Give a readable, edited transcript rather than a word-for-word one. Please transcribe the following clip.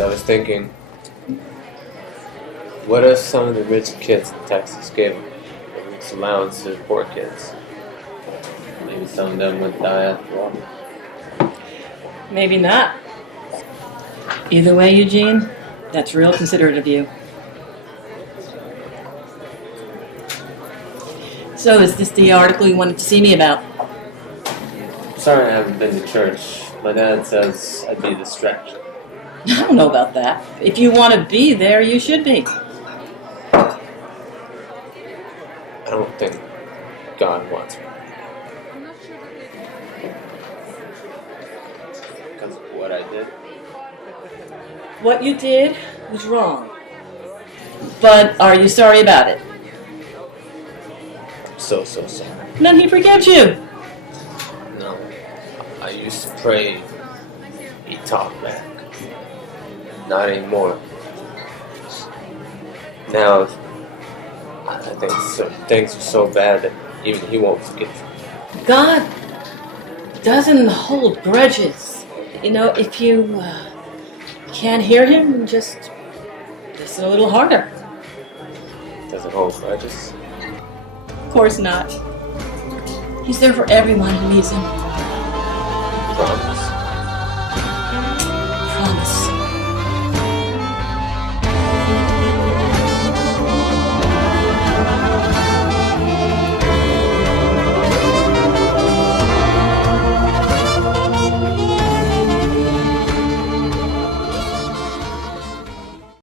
I was thinking, what if some of the rich kids in Texas gave a week's allowance to the poor kids? Maybe some of them would die after all. Maybe not. Either way, Eugene, that's real considerate of you. So, is this the article you wanted to see me about? Sorry I haven't been to church. My dad says I'd be a distraction. I don't know about that. If you want to be there, you should be. I don't think God wants me. Because of what I did. What you did was wrong. But are you sorry about it? So sorry. Then he forgives you. No. I used to pray. He talked back. Not anymore. Now, I think things are so bad that even he won't forgive. God doesn't hold grudges. You know, if you can't hear him, just listen a little harder. Doesn't hold grudges? Of course not. He's there for everyone who needs him. Promise?